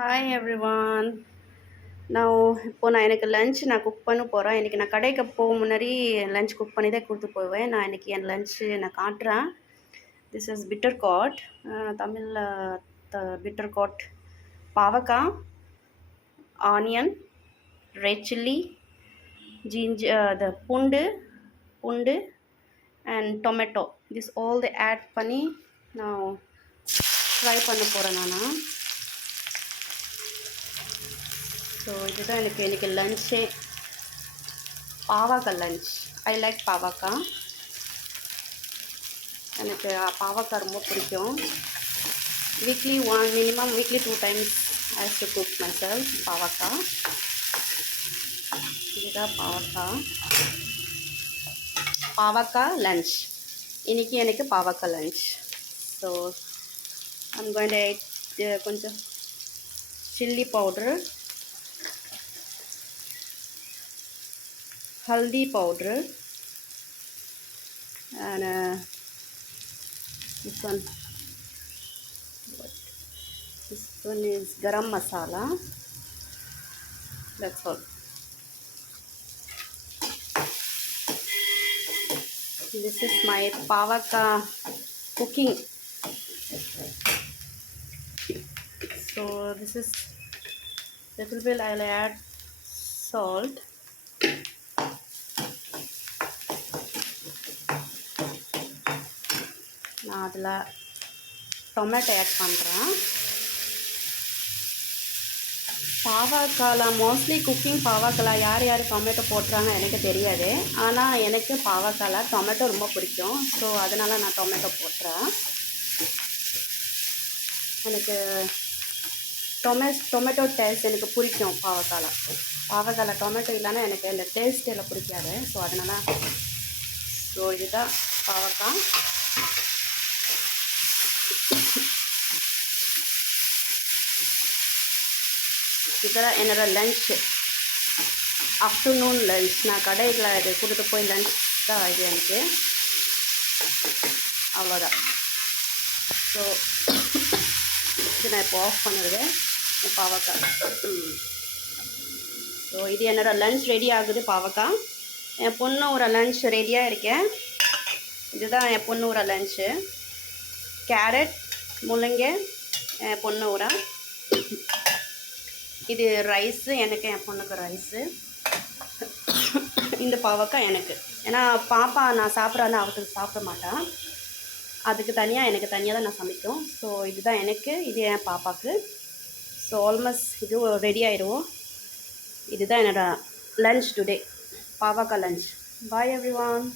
Hi everyone. நான் இப்போ எனக்கு நான் குக் பண்ண போகிறேன். இன்றைக்கி நான் கடைக்கு போக முன்னாடி லஞ்ச் குக் பண்ணி தான் கொடுத்து போவேன். நான் இன்றைக்கி என் லஞ்சு நான் காட்டுறேன். This is bitter gourd. தமிழில் பிட்டர் காட், பாவக்காய், ஆனியன், ரெட் சில்லி, த பூண்டு and tomato. This all the add பண்ணி நான் ஃப்ரை பண்ண போகிறேன் நான். ஸோ இதுதான் எனக்கு இன்றைக்கி லஞ்சே, பாவக்காய் லஞ்ச். ஐ லைக் பாவக்காய். எனக்கு பாவக்காய் ரொம்ப பிடிக்கும். Minimum weekly 2 times I have to cook myself பாவக்காய். இதுதான் பாவக்காய் லஞ்ச். இன்றைக்கி எனக்கு பாவக்காய் lunch. So I'm going to add கொஞ்சம் chilli powder, haldi powder, and this one is garam masala. That's all. This is my pavaka cooking. So this is little bit. I'll add salt. நான் அதில் tomato add பண்ணுறேன். பாவக்காயில் mostly cooking பாவக்காயில் யார் tomato போட்டுறாங்க எனக்கு தெரியாது. ஆனால் எனக்கு பாவக்காயில் டொமேட்டோ ரொம்ப பிடிக்கும். ஸோ அதனால் நான் டொமேட்டோ போட்டுறேன். எனக்கு டொமேட்டோ டேஸ்ட் எனக்கு பிடிக்கும். பாவக்காயில் டொமேட்டோ இல்லைன்னா எனக்கு அந்த டேஸ்ட் எல்லாம் பிடிக்காது. ஸோ அதனால் இதுதான் பாவக்காய். இதுதான் என்னோடய லன்ச், ஆஃப்டர்நூன் லன்ச். நான் கடையில் இது கொடுத்து போய் லன்ச் தான் இது எனக்கு. அவ்வளோதான். ஸோ இது நான் இப்போ ஆஃப் பண்ணிடுவேன் பாவக்காய். ஸோ இது என்னோடய லன்ச் ரெடி ஆகுது பாவக்காய். என் பொண்ணு ஒரு லன்ச் ரெடியாக இருக்கேன். இதுதான் என் பொண்ணு ஒரு லன்ச்சு. கேரட், முள்ளங்கி, என் பொண்ணு ஒரு. இது ரைஸு, எனக்கு என் பொண்ணுக்கு ரைஸு. இந்த பாவக்காய் எனக்கு. ஏன்னா பாப்பா நான் சாப்பிட்றான்னு அவருக்கு சாப்பிட மாட்டான். அதுக்கு தனியாக எனக்கு தனியாக தான் நான் சமைக்கும். ஸோ இதுதான் எனக்கு, இது என் பாப்பாவுக்கு. ஸோ ஆல்மோஸ்ட் இது ரெடி ஆயிடுவோம். இதுதான் என்னோடய லன்ச் டுடே, பாவக்காய் லன்ச். பாய் எவ்ரிவான்.